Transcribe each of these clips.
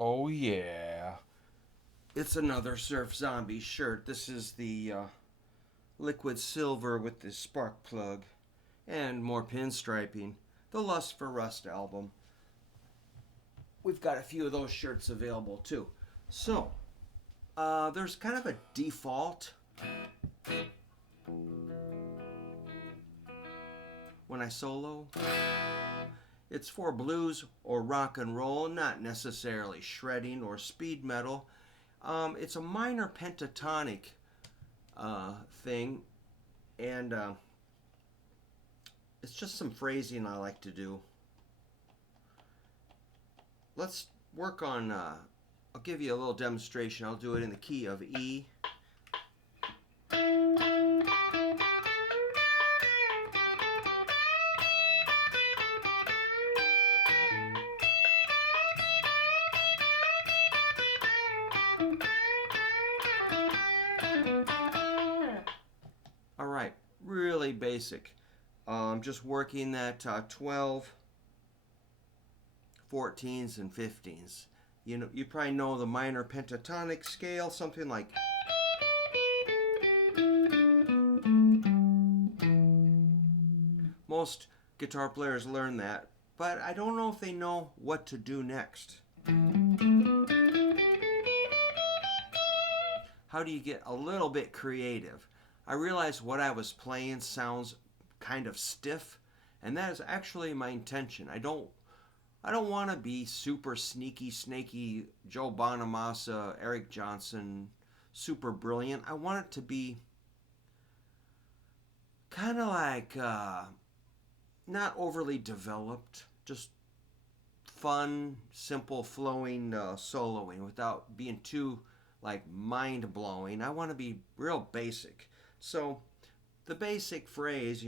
Oh yeah. It's another Surf Zombie shirt. This is the liquid silver with the spark plug and more pinstriping. The Lust for Rust album. We've got a few of those shirts available too. So, there's kind of a default when I solo. It's for blues or rock and roll, not necessarily shredding or speed metal. It's a minor pentatonic thing, and it's just some phrasing I like to do. Let's work on. I'll give you a little demonstration. I'll do it in the key of E. All right, really basic. Just working that 12, 14s, and 15s. You probably know the minor pentatonic scale, something like. Most guitar players learn that, but I don't know if they know what to do next. How do you get a little bit creative? I realized what I was playing sounds kind of stiff, and that is actually my intention. I don't want to be super sneaky, snaky, Joe Bonamassa, Eric Johnson, super brilliant. I want it to be kind of like not overly developed, just fun, simple, flowing soloing without being too like mind blowing. I want to be real basic. So the basic phrase.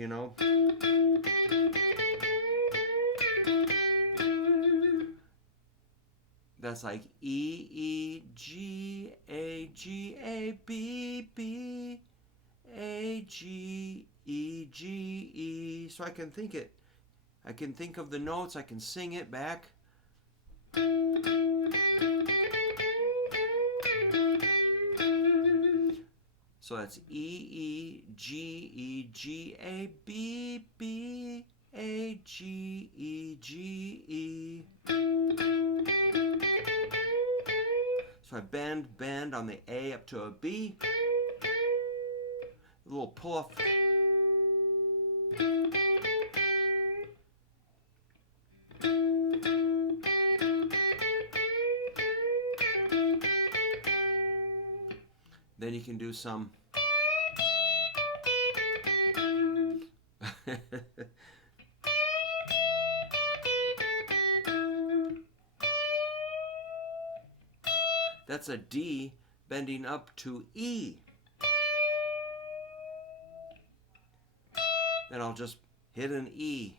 That's like E E G A G A B B A G E G E. So I can think it. I can think of the notes. I can sing it back. So that's E E G E G A B B A G E G E. So I bend on the A up to a B. A little pull off. Then you can do some. That's a D bending up to E. Then I'll just hit an E.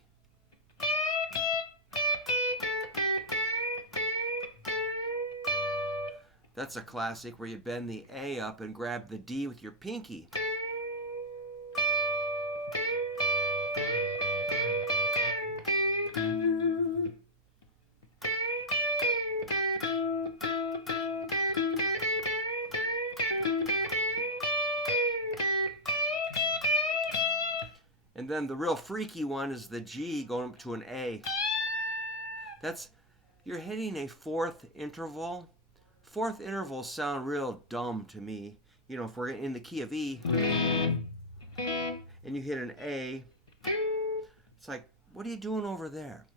That's a classic where you bend the A up and grab the D with your pinky. And then the real freaky one is the G going up to an A. That's, you're hitting a fourth interval. Fourth intervals sound real dumb to me. If we're in the key of E and you hit an A, it's like, what are you doing over there?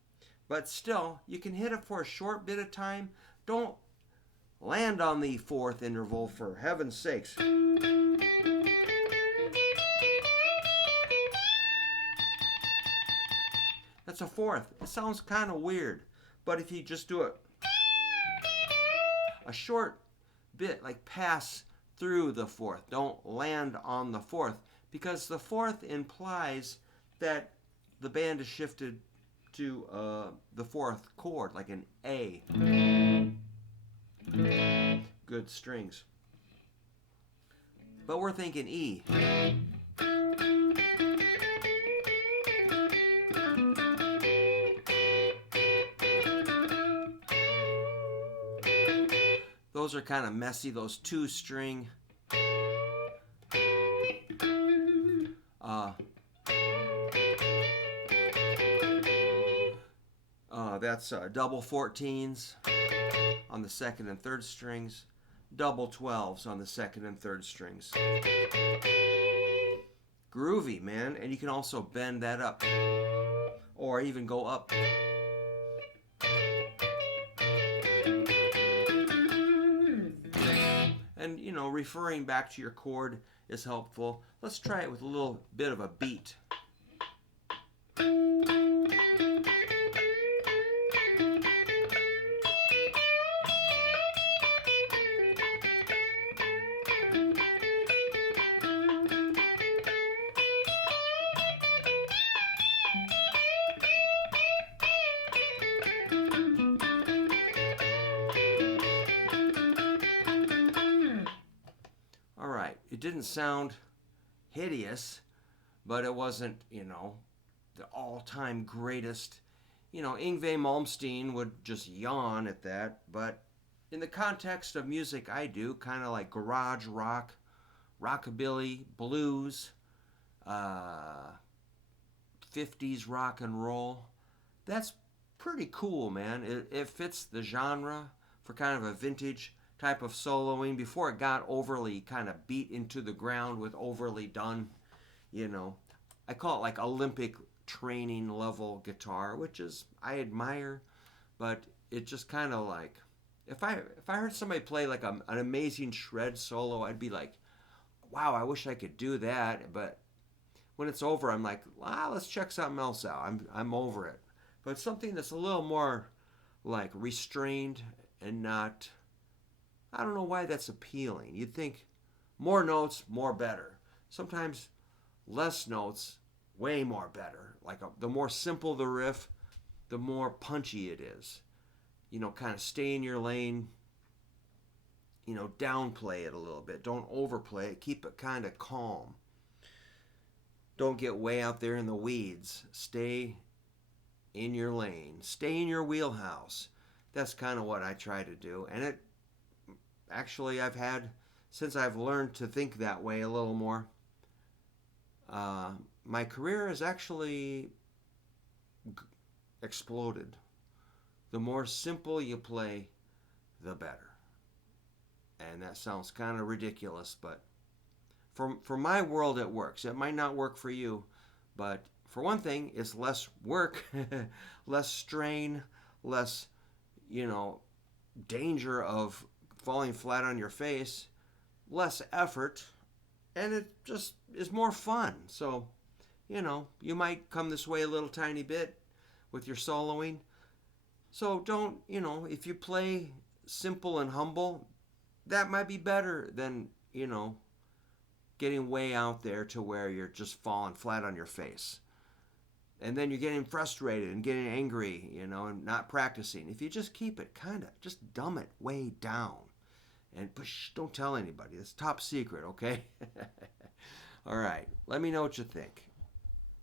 But still, you can hit it for a short bit of time. Don't land on the fourth interval, for heaven's sakes. That's a fourth. It sounds kind of weird. But if you just do it a short bit, like pass through the fourth, don't land on the fourth, because the fourth implies that the band is shifted to the fourth chord, like an A. Good strings. But we're thinking E. those are kind of messy, those 2-string. That's double 14s on the second and third strings, double 12s on the second and third strings. Groovy, man. And you can also bend that up or even go up. And, you know, referring back to your chord is helpful. Let's try it with a little bit of a beat. All right, it didn't sound hideous, but it wasn't, you know, the all-time greatest. You know, Yngwie Malmsteen would just yawn at that, but in the context of music I do, kind of like garage rock, rockabilly, blues, 50s rock and roll, that's pretty cool, man. It fits the genre for kind of a vintage type of soloing before it got overly kind of beat into the ground with overly done, you know. I call it like Olympic training level guitar, which is I admire, but it just kind of like if I heard somebody play like an amazing shred solo, I'd be like, wow, I wish I could do that. But when it's over, I'm like, let's check something else out. I'm over it. But something that's a little more like restrained and not, I don't know why that's appealing. You'd think more notes, more better. Sometimes less notes, way more better. Like the more simple the riff, the more punchy it is. You know, kind of stay in your lane. You know, downplay it a little bit. Don't overplay it. Keep it kind of calm. Don't get way out there in the weeds. Stay in your lane. Stay in your wheelhouse. That's kind of what I try to do. And it actually, I've had, since I've learned to think that way a little more, my career has actually exploded. The more simple you play, the better. And that sounds kind of ridiculous, but for my world it works. It might not work for you, but for one thing, it's less work, less strain, less, you know, danger of falling flat on your face, less effort, and it just is more fun. So, you know, you might come this way a little tiny bit with your soloing. So don't, you know, if you play simple and humble, that might be better than, you know, getting way out there to where you're just falling flat on your face. And then you're getting frustrated and getting angry, you know, and not practicing. If you just keep it kind of, just dumb it way down. And don't tell anybody. It's top secret, okay? All right. Let me know what you think.